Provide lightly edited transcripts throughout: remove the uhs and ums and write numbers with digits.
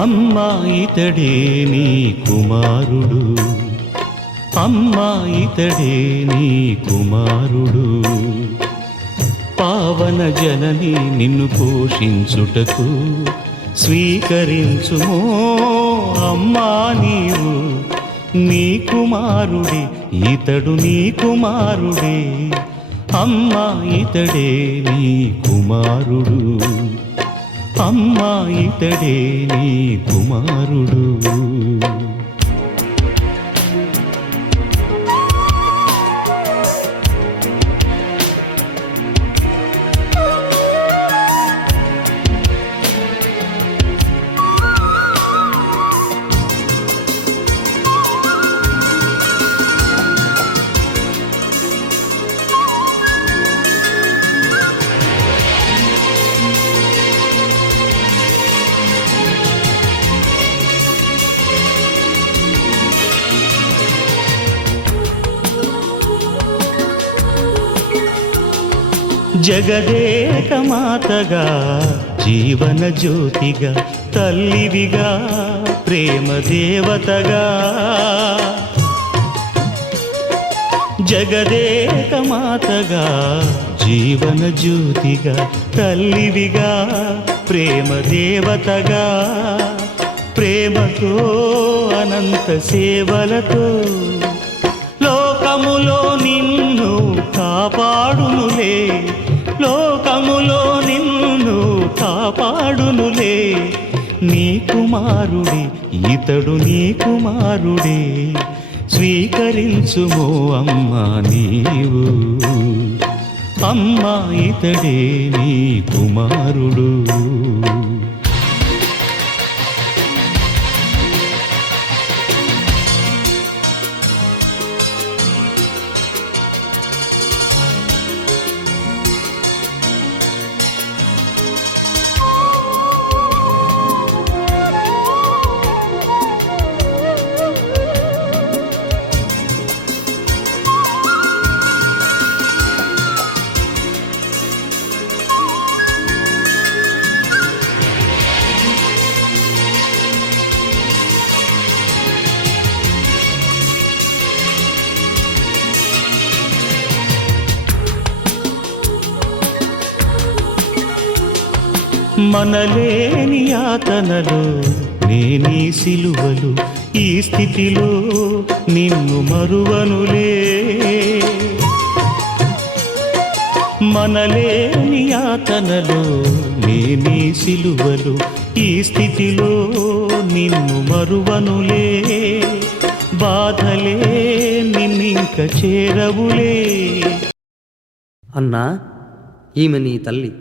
అమ్మా ఇతడే నీ కుమారుడు, అమ్మా ఇతడే నీ కుమారుడు. పావన జనని నిన్ను పోషించుటకు స్వీకరించుమో అమ్మా నీవు. నీ కుమారుడే ఇతడు, నీ కుమారుడే. అమ్మా ఇతడే నీ కుమారుడు, అమ్మా ఇతడే నీ కుమారుడు. జగదేక మాతగా, జీవన జ్యోతిగా, తల్లివిగా, ప్రేమ దేవతగా. జగదేక మాతగా, జీవన జ్యోతిగా, తల్లివిగా, ప్రేమ దేవతగా. ప్రేమతో అనంత సేవలతో లోకములో నిన్ను కాపాడునులే, లోకములో నిన్ను కాపాడునులే. నీ కుమారుడే ఇతడు, నీ కుమారుడే. స్వీకరించుమో అమ్మా నీవు. అమ్మా ఇతడే నీ కుమారుడు. మనలేని యాతనలు నేనీ సిలువలు, ఈ స్థితిలో నిన్ను మరువనులే. మనలేని యాతనలు నేనీ సిలువలు, ఈ స్థితిలో నిన్ను మరువనులే. బాధలే నిన్నింక చేరవులే. అన్నా, ఈమె నీ తల్లి.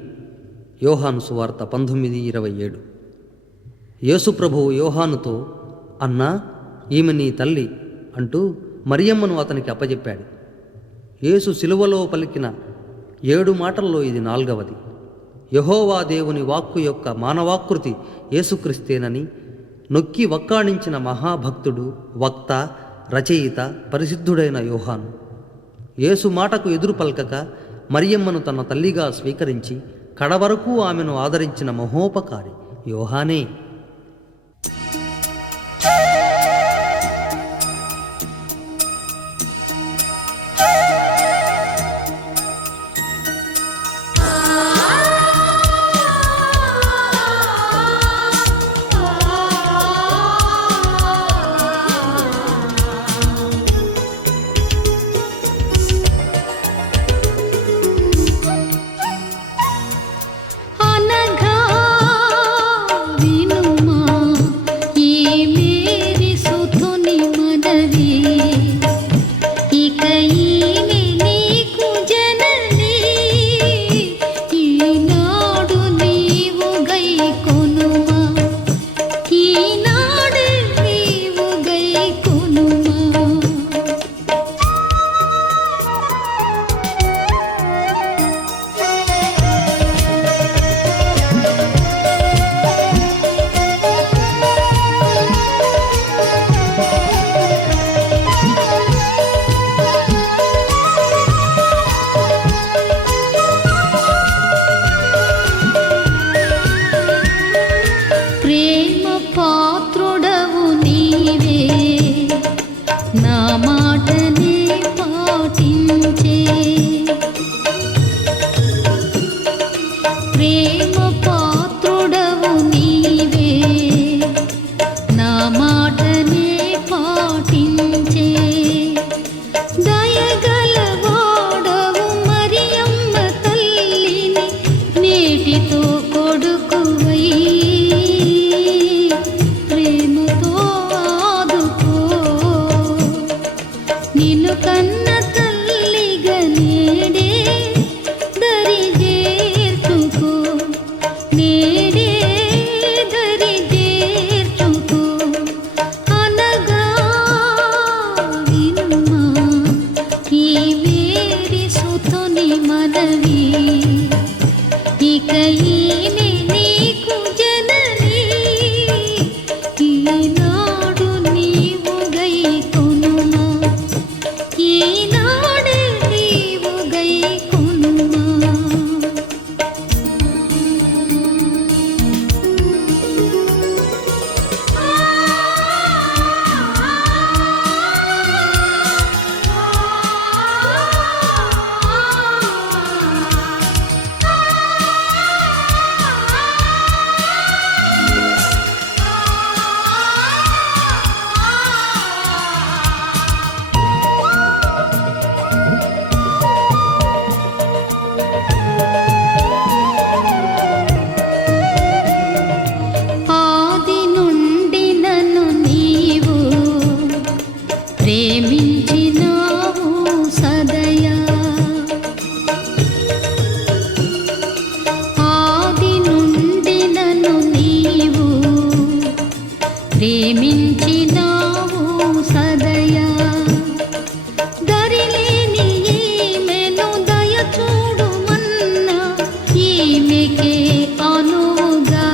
యోహాను సువార్త 19:27. యేసు ప్రభువు యోహానుతో, అన్నా, ఈమె నీ తల్లి అంటూ మరియమ్మను అతనికి అప్పజెప్పాడు. యేసు శిలువలో పలికిన 7 మాటల్లో ఇది 4వది. యెహోవా దేవుని వాక్కు యొక్క మానవాకృతి యేసుక్రీస్తేనని నొక్కి వక్కాణించిన మహాభక్తుడు, వక్త, రచయిత, పరిశుద్ధుడైన యోహాను. యేసు మాటకు ఎదురు పలకక మరియమ్మను తన తల్లిగా స్వీకరించి కడవరకు ఆమెను ఆదరించిన మహోపకారి యోహానే. విను నిలిచినావు సదయా దరిలేని ఈమెను దయచూడుమన్నా ఈమెకే అనుగా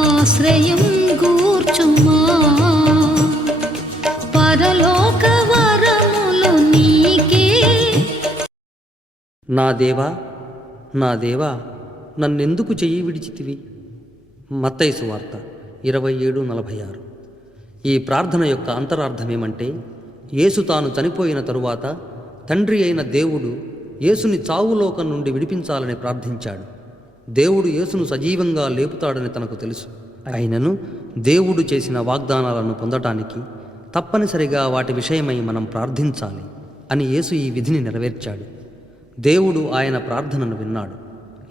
ఆశ్రయం గూర్చుమా పరలోక వరములు నీకే. నా దేవా నా దేవా నన్నెందుకు చెయ్యి విడిచితివి? మత్తయి సువార్త 27:46. ఈ ప్రార్థన యొక్క అంతరార్థమేమంటే, యేసు తాను చనిపోయిన తరువాత తండ్రి అయిన దేవుడు యేసుని చావులోకం నుండి విడిపించాలని ప్రార్థించాడు. దేవుడు యేసును సజీవంగా లేపుతాడని తనకు తెలుసు. అయినను దేవుడు చేసిన వాగ్దానాలను పొందటానికి తప్పనిసరిగా వాటి విషయమై మనం ప్రార్థించాలి అని యేసు ఈ విధిని నెరవేర్చాడు. దేవుడు ఆయన ప్రార్థనను విన్నాడు,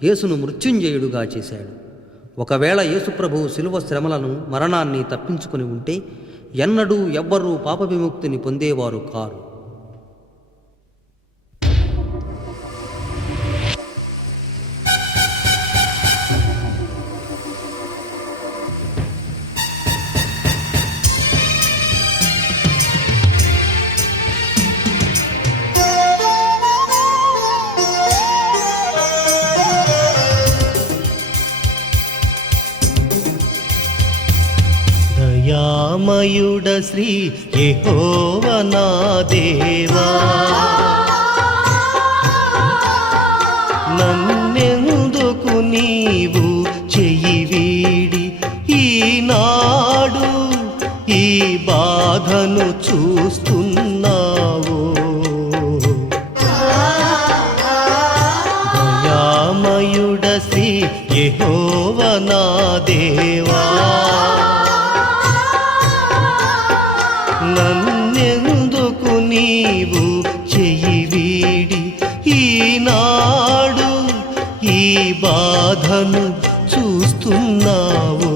యేసును మృత్యుంజయుడుగా చేశాడు. ఒకవేళ యేసుప్రభువు శిలువ శ్రమలను మరణాన్ని తప్పించుకుని ఉంటే ఎన్నడూ ఎవ్వరూ పాప విముక్తిని పొందేవారు కారు. దయామయుడ శ్రీ యెహోవా నా దేవా, నన్నెందుకు నీవు చెయ్యి వీడి ఈనాడు ఈ బాధను చూస్తున్నావో? దయామయుడ శ్రీ యెహోవా నా దేవా, నన్నెందుకు నీవు చెయ్యి వీడి ఈనాడు ఈ బాధను చూస్తున్నావో?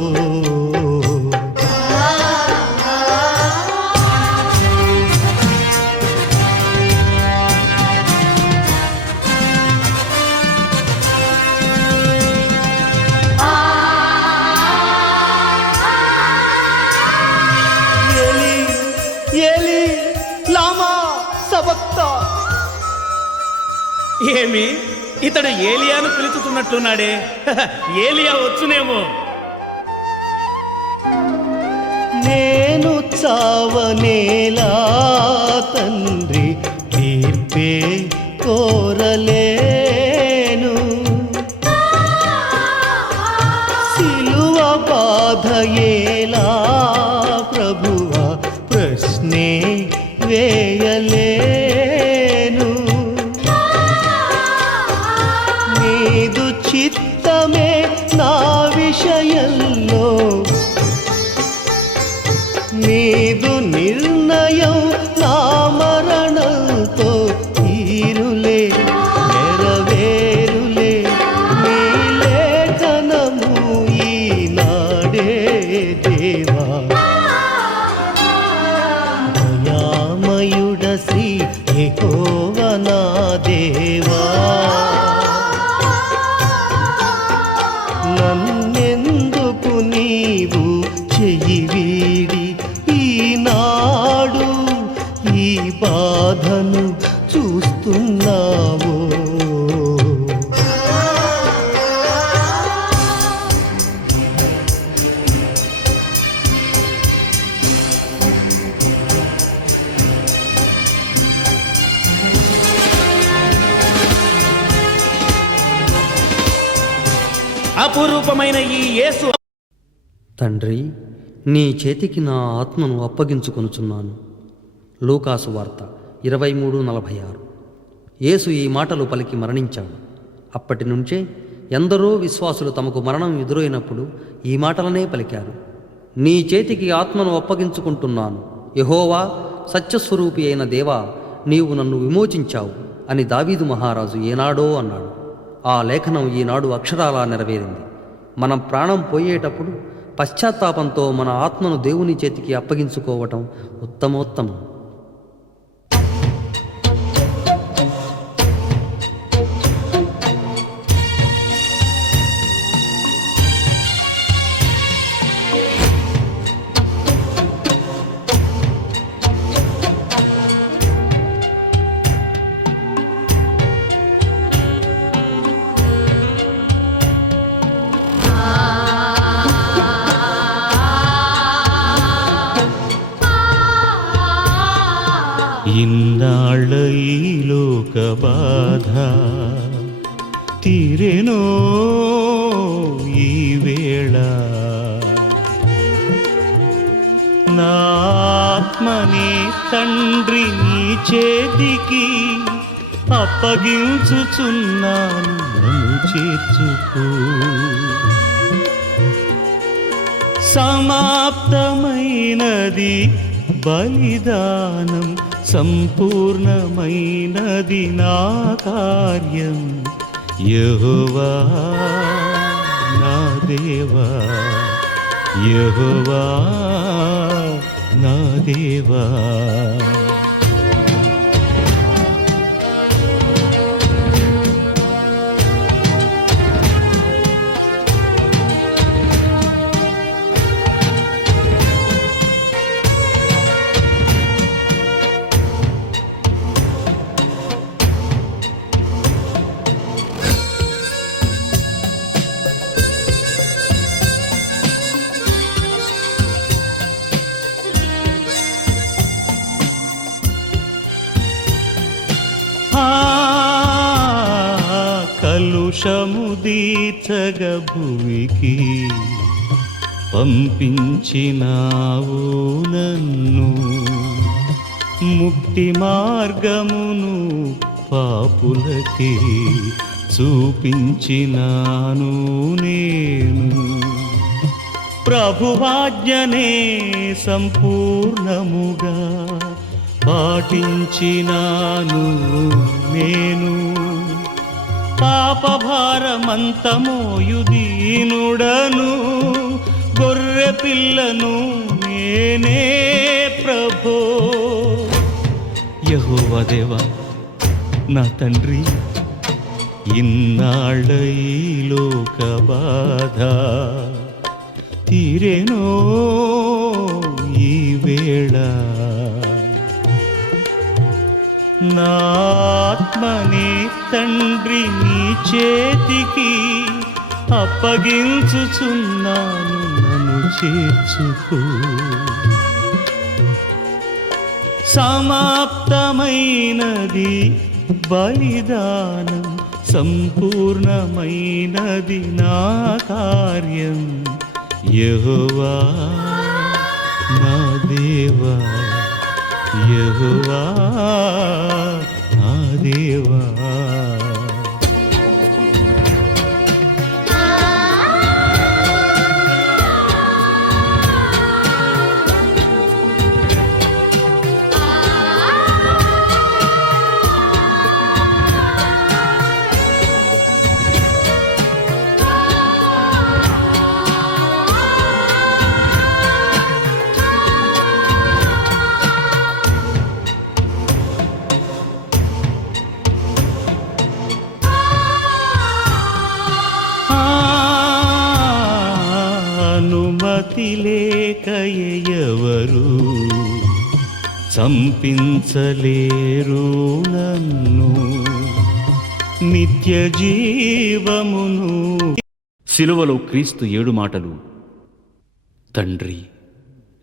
ఏలి లామా సబక్తా. ఏమి ఇతడు ఏలియాను పిలుచుతున్నట్లున్నాడే? ఏలియా వచ్చునేమో. నేను చావనేలా తండ్రి, తీర్పే కోరలేను. సిలువ బాధయేలా ప్రభువా, ప్రశ్నే వేయలేను. నీదు చిత్తమే నా విషయంలో, నీదు నిర్ణయం నా మరణంతో తీరులే, నెరవేరులే. నీ లేఖనము ఈనాడే దేవా. దయామయుడ శ్రీ యెహోవా నా దేవా, నన్నెందుకు నీవు చెయ్యి వీడి ఈనాడు ఈ బాధను చూస్తున్నావో? అపురూపమైన ఈ యేసు. తండ్రి, నీ చేతికి నా ఆత్మను అప్పగించుకొనుచున్నాను. లూకాసు వార్త 23:46. యేసు ఈ మాటలు పలికి మరణించాడు. అప్పటి నుంచే ఎందరో విశ్వాసులు తమకు మరణం ఎదురైనప్పుడు ఈ మాటలనే పలికారు. నీ చేతికి ఆత్మను అప్పగించుకుంటున్నాను, యెహోవా సత్యస్వరూపి అయిన దేవా, నీవు నన్ను విమోచించావు అని దావీదు మహారాజు ఏనాడో అన్నాడు. ఆ లేఖనం ఈనాడు అక్షరాలా నెరవేరింది. మనం ప్రాణం పోయేటప్పుడు పశ్చాత్తాపంతో మన ఆత్మను దేవుని చేతికి అప్పగించుకోవటం ఉత్తమోత్తమం. ఇన్నాళ్ళ ఈ లోక బాధ తీరెనో ఈ వేళ, నా ఆత్మని తండ్రి నీ చేతికి అప్పగించుచున్నాను, నన్ను చేర్చుకో. సమాప్తమైనది బలిదానం, సంపూర్ణమైనది నా కార్యం. యెహోవా నా దేవా, యెహోవా నా దేవా. కలుషము దీర్చగ భూమికి పంపించినావు నన్ను, ముక్తి మార్గమును పాపులకి చూపించినాను నేను. ప్రభువాజ్ఞనే సంపూర్ణముగా పాటించినాను నేను. పాపభారమంత మోయుదీనుడను, గొర్రె పిల్లను నేనే ప్రభో. యెహోవా దేవా నా తండ్రి, ఇన్నాళ్ళ ఈ లోక బాధ తీరెనో ఈ వేళ, నా ఆత్మని తండ్రి నీ చేతికి అప్పగించుచున్నాను, నన్ను చేర్చుకో. సమాప్తమైనది బలిదానం, సంపూర్ణమైనది నా కార్యం. యెహోవా నా దేవా, యెహోవా నా దేవా. అనుమతి లేక ఎవరు చంపించలేరు నన్ను, నిత్య జీవమును. సిలువలో క్రీస్తు 7 మాటలు. తండ్రి,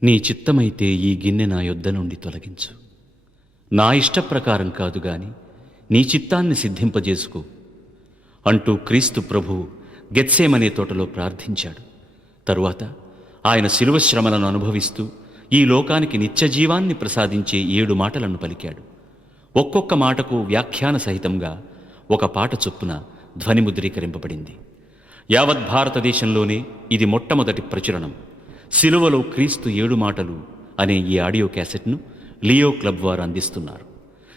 నీ చిత్తమైతే ఈ గిన్నె నా యొద్ద నుండి తొలగించు. నా ఇష్టప్రకారం కాదు గాని నీ చిత్తాన్ని సిద్ధింపజేసుకో అంటూ క్రీస్తు ప్రభువు గెత్సేమనే తోటలో ప్రార్థించాడు. తరువాత ఆయన శిలువ శ్రమలను అనుభవిస్తూ ఈ లోకానికి నిత్యజీవాన్ని ప్రసాదించే 7 మాటలను పలికాడు. ఒక్కొక్క మాటకు వ్యాఖ్యాన సహితంగా ఒక పాట చొప్పున ధ్వనిముద్రీకరింపబడింది. యావత్ భారతదేశంలోనే ఇది మొట్టమొదటి ప్రచురణం. సిలువలో క్రీస్తు 7 మాటలు అనే ఈ ఆడియో క్యాసెట్ను లియో క్లబ్ వారు అందిస్తున్నారు.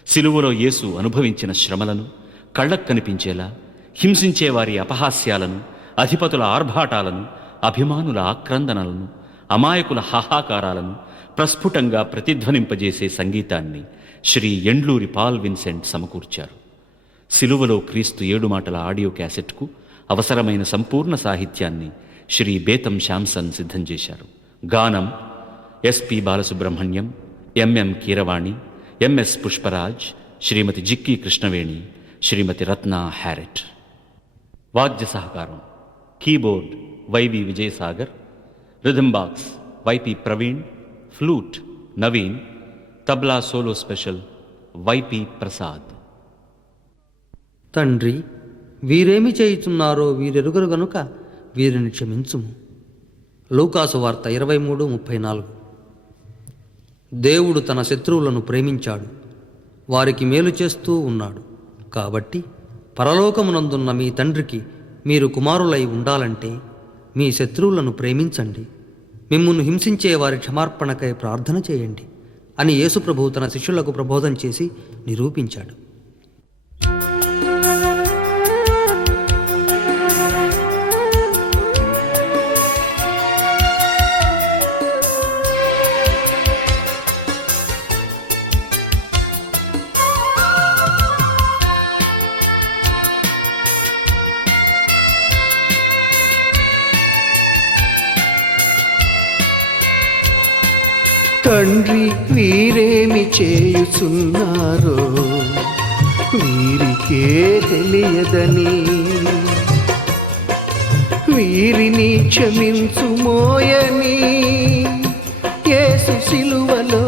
సిలువలో యేసు అనుభవించిన శ్రమలను కళ్ళకు కనిపించేలా, హింసించే వారి అపహాస్యాలను, అధిపతుల ఆర్భాటాలను, అభిమానుల ఆక్రందనలను, అమాయకుల హాహాకారాలను ప్రస్ఫుటంగా ప్రతిధ్వనింపజేసే సంగీతాన్ని శ్రీ ఎండ్లూరి పాల్ విన్సెంట్ సమకూర్చారు. సిలువలో క్రీస్తు 7 మాటల ఆడియో క్యాసెట్కు అవసరమైన సంపూర్ణ సాహిత్యాన్ని శ్రీ బేతం శాంసన్ సిద్ధం చేశారు. గానం SP Balasubrahmanyam, MM Keeravani, MS Pushparaj, Shrimati Jikki Krishnaveni, Shrimati Ratna Harriet. వాద్య సహకారం keyboard YV Vijayasagar, rhythm box YP Praveen, flute Naveen, tabla solo special YP Prasad. తండ్రి, వీరేమి చేయుచున్నారో వీరెరుగరు గనుక వీరిని క్షమించుము. లూకాసు వార్త 23:34. దేవుడు తన శత్రువులను ప్రేమించాడు, వారికి మేలు చేస్తూ ఉన్నాడు. కాబట్టి పరలోకమునందున్న మీ తండ్రికి మీరు కుమారులై ఉండాలంటే మీ శత్రువులను ప్రేమించండి, మిమ్మును హింసించే వారి క్షమార్పణకై ప్రార్థన చేయండి అని యేసుప్రభువు తన శిష్యులకు ప్రబోధం చేసి నిరూపించాడు. తండ్రి, వీరేమి చేయుచున్నారో వీరికే తెలియదని వీరిని క్షమించుమోయని యేసు శిలువలో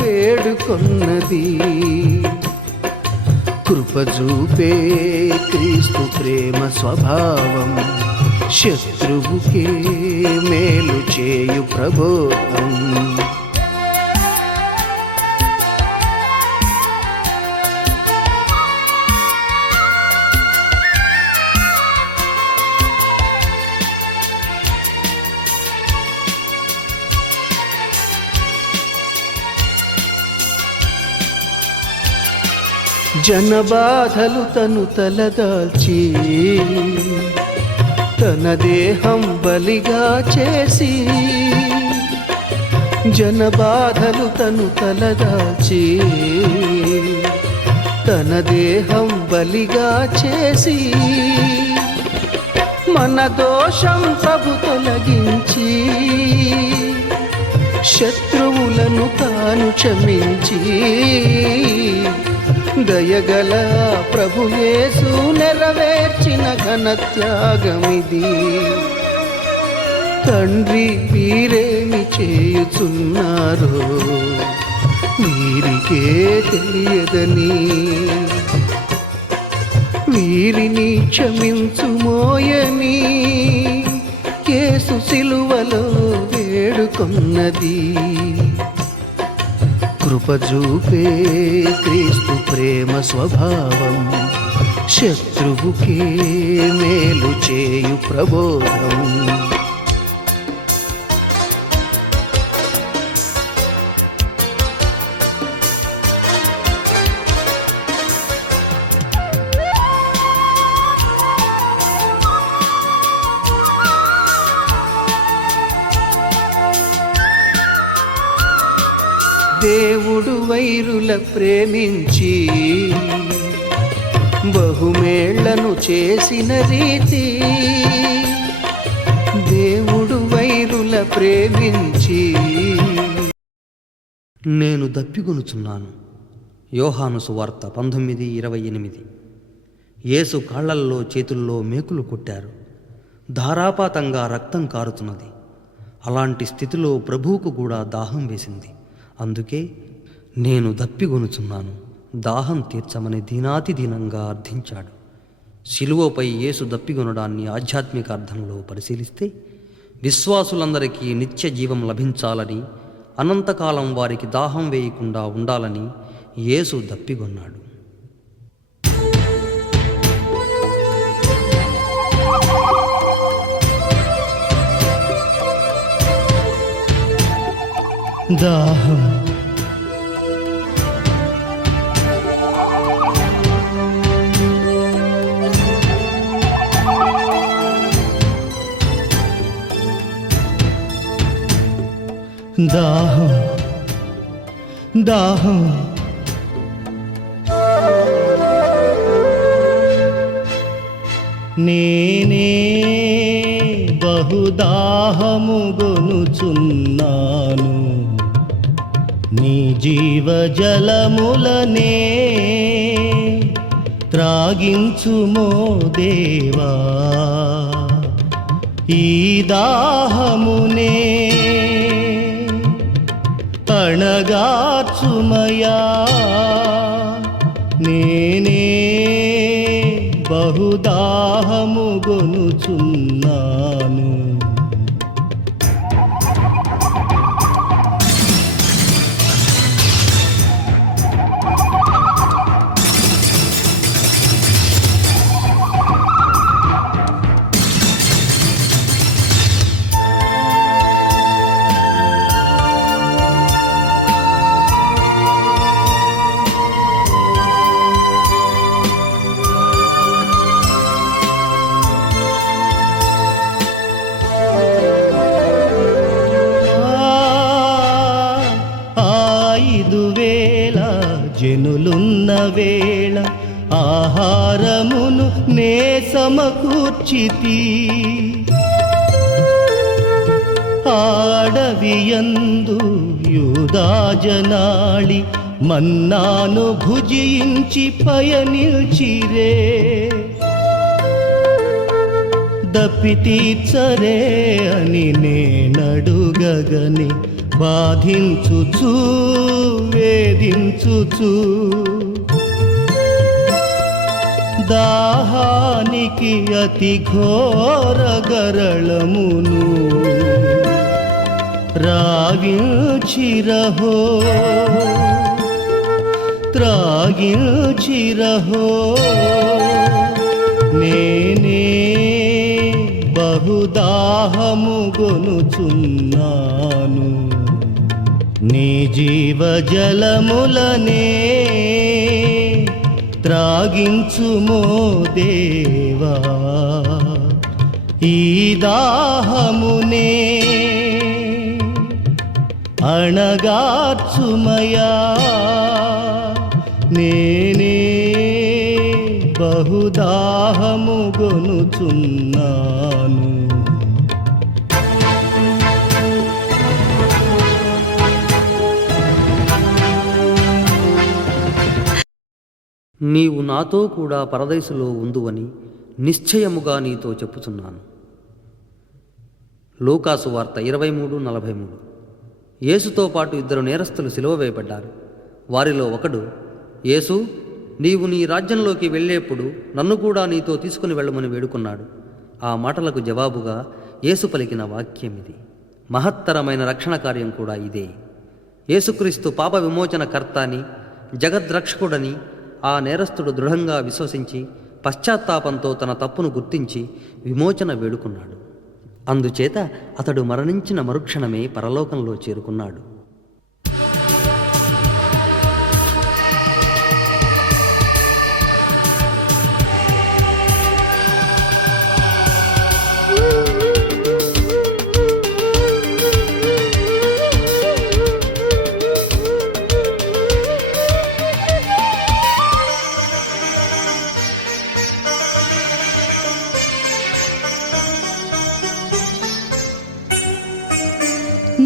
వేడుకొన్నది. కృపజూపే క్రీస్తు ప్రేమ స్వభావం, శత్రువుకే మేలు చేయు ప్రబోధం. జనబాధలు తను తలదాల్చి తన దేహం బలిగా చేసి, జనబాధలు తను తలదాల్చి తన దేహం బలిగా చేసి, మన దోషం ప్రభు తొలగించి శత్రువులను తాను క్షమించి, దయగల ప్రభు యేసు నెరవేర్చిన ఘన త్యాగమిది. తండ్రి, వీరేమి చేయుచున్నారో వీరికే తెలియదని వీరిని క్షమించుమోయని యేసు శిలువలో వేడుకొన్నది. కృపజూపే క్రీస్తు ప్రేమ స్వభావం, శత్రువుకే మేలు చేయు ప్రబోధం. దేవుడు వైరుల ప్రేమించి బహుమేళ్లను చేసిన రీతి, దేవుడు వైరుల ప్రేమించి నేను దప్పిగొనుచున్నాను. యోహాను సువార్త 19:28. యేసు కాళ్లల్లో చేతుల్లో మేకులు కొట్టారు, ధారాపాతంగా రక్తం కారుతున్నది. అలాంటి స్థితిలో ప్రభువుకు కూడా దాహం వేసింది. అందుకే నేను దప్పిగొనుచున్నాను, దాహం తీర్చమని దీనాతి దీనంగా అర్థించాడు. శిలువపై యేసు దప్పిగొనడాన్ని ఆధ్యాత్మిక అర్థంలో పరిశీలిస్తే, విశ్వాసులందరికీ నిత్య జీవం లభించాలని, అనంతకాలం వారికి దాహం వేయకుండా ఉండాలని యేసు దప్పిగొన్నాడు. దాహం దాహం దాహం నేనే బహుదాహము గొనుచున్నాను, నీ జీవజలములనే త్రాగించుమో దేవా. ఈ దాహమునే అణగార్చుమయా నేనే బహుదాహము గొనుచున్నాను. జనులున్న వేళ ఆహారమును నే సమకూర్చితి. ఆడవియందు యూదాజనాళి మన్నాను భుజించి పయనిల్చిరే. దప్పితీర్చరే అని నేనడుగగని బాధించుచు వేధించుచు దాహానికి అతి ఘోర గరళమును రాగించిరహో త్రాగించిరహో. నేనే బహుదాహము గొనుచున్నాను. నీ జీవజలములనే త్రాగించుమో దేవా, ఈ దాహమునే అణగార్చుమయా నేనే బహుదాహము గొనుచున్నాను. నీవు నాతో కూడా పరదైసులో ఉందువని నిశ్చయముగా నీతో చెప్పుచున్నాను. లూకాసు వార్త 23:43. యేసుతో పాటు 2 నేరస్తులు సిలువ వేయబడ్డారు. వారిలో ఒకడు, యేసు, నీవు నీ రాజ్యంలోకి వెళ్ళేప్పుడు నన్ను కూడా నీతో తీసుకుని వెళ్ళమని వేడుకున్నాడు. ఆ మాటలకు జవాబుగా యేసు పలికిన వాక్యమిది. మహత్తరమైన రక్షణ కార్యం కూడా ఇదే. యేసుక్రీస్తు పాప విమోచన కర్త అని, జగద్రక్షకుడని ఆ నేరస్తుడు దృఢంగా విశ్వసించి పశ్చాత్తాపంతో తన తప్పును గుర్తించి విమోచన వేడుకున్నాడు. అందుచేత అతడు మరణించిన మరుక్షణమే పరలోకంలో చేరుకున్నాడు.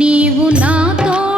నీవు నా తోడు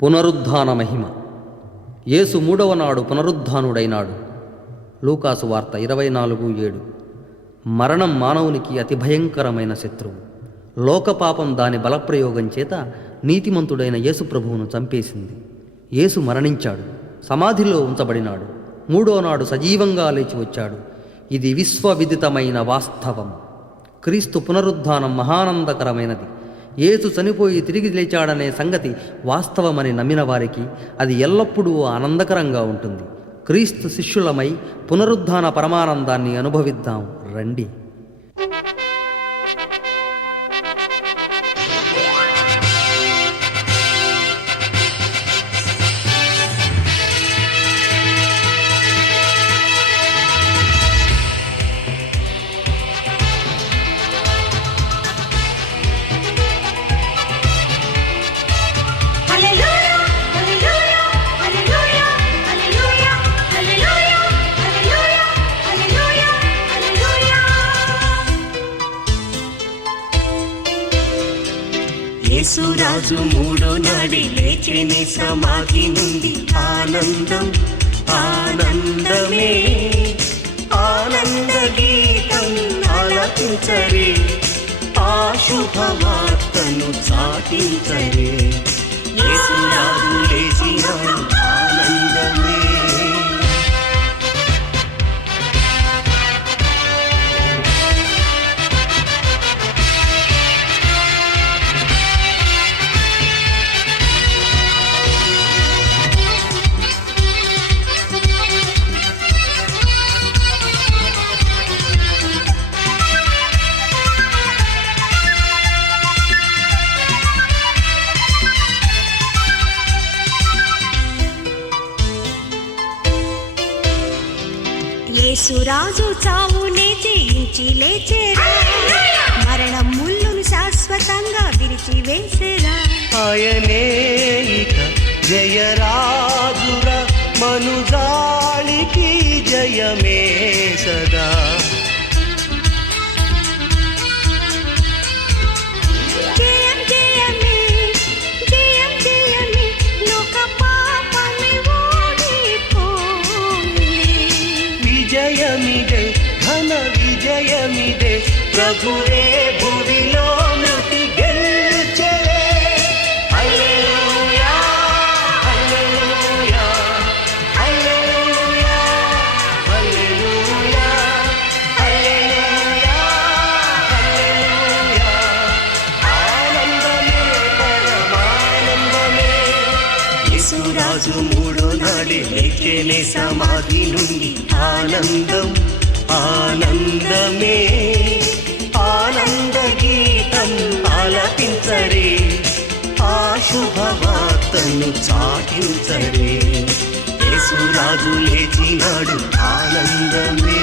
పునరుద్ధాన మహిమ. యేసు 3వ నాడు పునరుద్ధానుడైనాడు. లూకాసు వార్త 24:7. మరణం మానవునికి అతి భయంకరమైన శత్రువు. లోకపాపం దాని బలప్రయోగం చేత నీతిమంతుడైన యేసు ప్రభువును చంపేసింది. యేసు మరణించాడు, సమాధిలో ఉంచబడినాడు, 3వ నాడు సజీవంగా లేచి వచ్చాడు. ఇది విశ్వవిదితమైన వాస్తవం. క్రీస్తు పునరుద్ధానం మహానందకరమైనది. యేసు చనిపోయి తిరిగి లేచాడనే సంగతి వాస్తవమని నమ్మిన వారికి అది ఎల్లప్పుడూ ఆనందకరంగా ఉంటుంది. క్రీస్తు శిష్యులమై పునరుద్ధాన పరమానందాన్ని అనుభవిద్దాం రండి. యేసురాజు 3వ నాడి లేచెని సమాధి నుండి. ఆనందం ఆనందమే, ఆనంద గీతం ఆలపించరే, ఆ శుభవార్తను చాటించరే. యేసురాజు లేచినాడు, ఆనందమే. యేసురాజు చావునే జయించి లేచేరా, మరణం ముళ్ళును శాశ్వతంగా విరిచివేసేరా. ఆయనే ఇక జయరాజురా, మనుజాళికి జయమే సదా. జయం జయమే, జయం జయమే, లోక పాపమే ఓడిపోలే. విజయమిదే, ఘన విజయమిదే, ప్రభువే భువిలో మృతి గెలిచెలే. హల్లెలూయా, హల్లెలూయా, హల్లెలూయా, హల్లెలూయా, హల్లెలూయా, హల్లెలూయా. ఆనందమే పరమానందమే. యేసురాజు 3వ నాడి లేచెని సమాధి నుండి. ఆనందం ఆనందమే, ఆనంద గీతం ఆలపించరే, ఆ శుభవార్తను చాటించరే. యేసురాజు లేచినాడు, ఆనందమే.